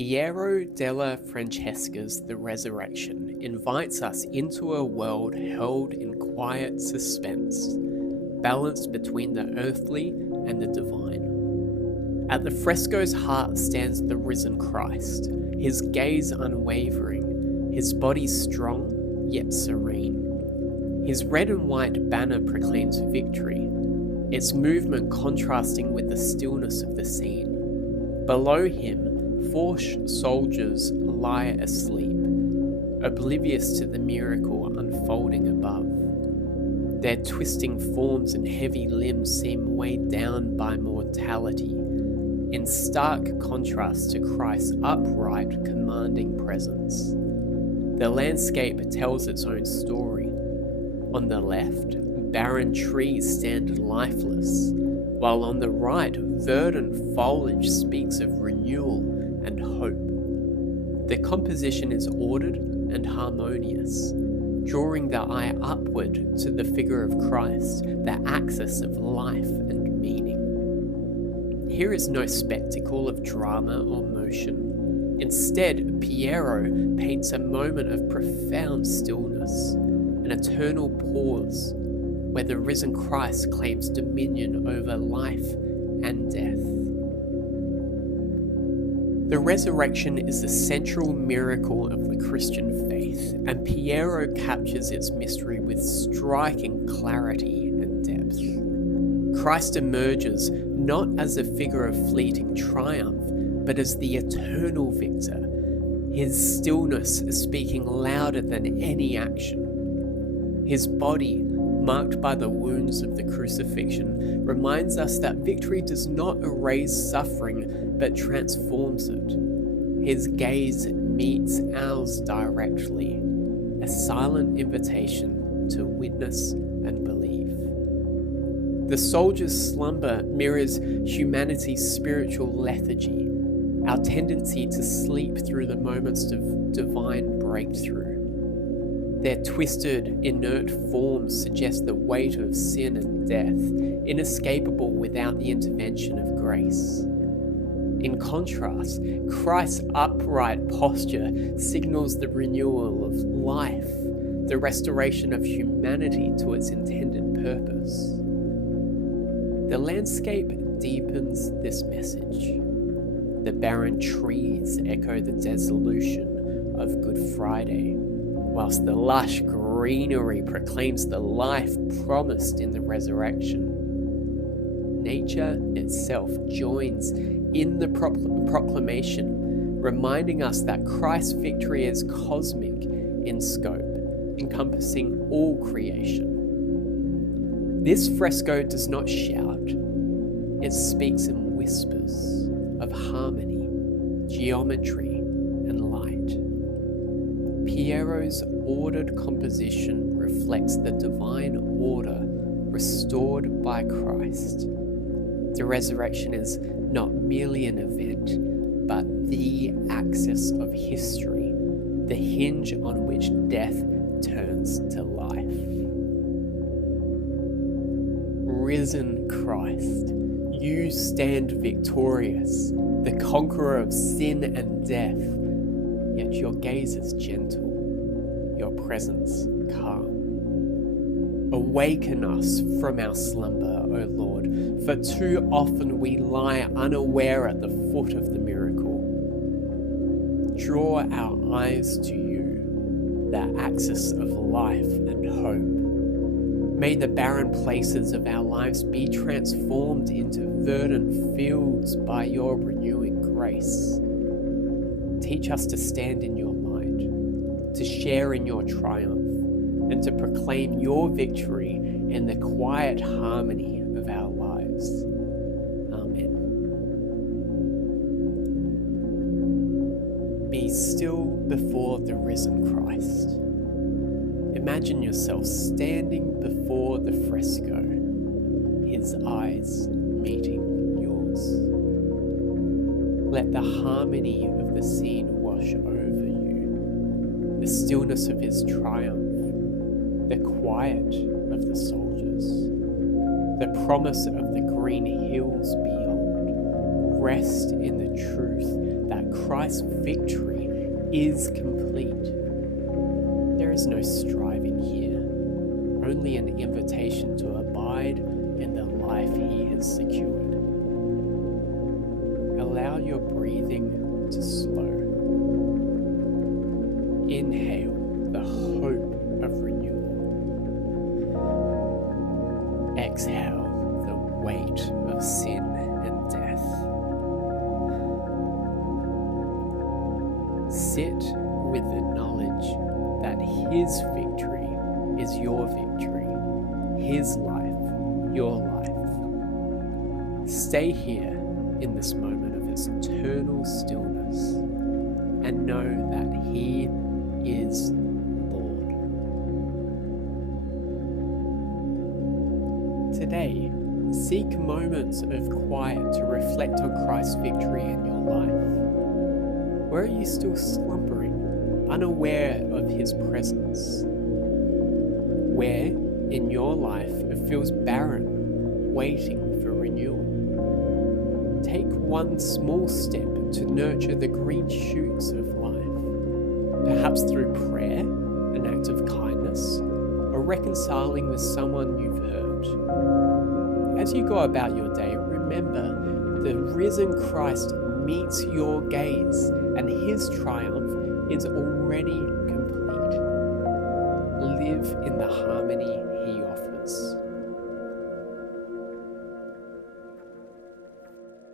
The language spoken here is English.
Piero della Francesca's The Resurrection invites us into a world held in quiet suspense, balanced between the earthly and the divine. At the fresco's heart stands the risen Christ, his gaze unwavering, his body strong yet serene. His red and white banner proclaims victory, its movement contrasting with the stillness of the scene. Below him, four soldiers lie asleep, oblivious to the miracle unfolding above. Their twisting forms and heavy limbs seem weighed down by mortality, in stark contrast to Christ's upright, commanding presence. The landscape tells its own story. On the left, barren trees stand lifeless, while on the right, verdant foliage speaks of renewal and hope. The composition is ordered and harmonious, drawing the eye upward to the figure of Christ, the axis of life and meaning. Here is no spectacle of drama or motion. Instead, Piero paints a moment of profound stillness, an eternal pause, where the risen Christ claims dominion over life and death. The resurrection is the central miracle of the Christian faith, and Piero captures its mystery with striking clarity and depth. Christ emerges not as a figure of fleeting triumph, but as the eternal victor, his stillness speaking louder than any action. His body, marked by the wounds of the crucifixion, reminds us that victory does not erase suffering but transforms it. His gaze meets ours directly, a silent invitation to witness and believe. The soldier's slumber mirrors humanity's spiritual lethargy, our tendency to sleep through the moments of divine breakthrough. Their twisted, inert forms suggest the weight of sin and death, inescapable without the intervention of grace. In contrast, Christ's upright posture signals the renewal of life, the restoration of humanity to its intended purpose. The landscape deepens this message. The barren trees echo the dissolution of Good Friday, whilst the lush greenery proclaims the life promised in the resurrection. Nature itself joins in the proclamation, reminding us that Christ's victory is cosmic in scope, encompassing all creation. This fresco does not shout, it speaks in whispers of harmony, geometry, and light. Piero's ordered composition reflects the divine order restored by Christ. The resurrection is not merely an event, but the axis of history, the hinge on which death turns to life. Risen Christ, you stand victorious, the conqueror of sin and death, yet your gaze is gentle, your presence calm. Awaken us from our slumber, O Lord, for too often we lie unaware at the foot of the miracle. Draw our eyes to you, the axis of life and hope. May the barren places of our lives be transformed into verdant fields by your renewing grace. Teach us to stand in your light, to share in your triumph, and to proclaim your victory in the quiet harmony of our lives. Amen. Be still before the risen Christ. Imagine yourself standing before the fresco, his eyes meeting yours. Let the harmony of the scene wash over you, the stillness of his triumph, the quiet of the soldiers, the promise of the green hills beyond, rest in the truth that Christ's victory is complete. There is no striving here, only an invitation to abide in the life he has secured. Allow your breathing to slow. Inhale the hope of renewal. Exhale the weight of sin and death. Sit with the knowledge that his victory is your victory, his life, your life. Stay here in this moment of eternal stillness and know that he is Lord. Today, seek moments of quiet to reflect on Christ's victory in your life. Where are you still slumbering, unaware of his presence? Where in your life it feels barren, waiting for renewal? Take one small step to nurture the green shoots of life, perhaps through prayer, an act of kindness, or reconciling with someone you've hurt. As you go about your day, remember the risen Christ meets your gaze, and his triumph is already complete. Live in the harmony he offers.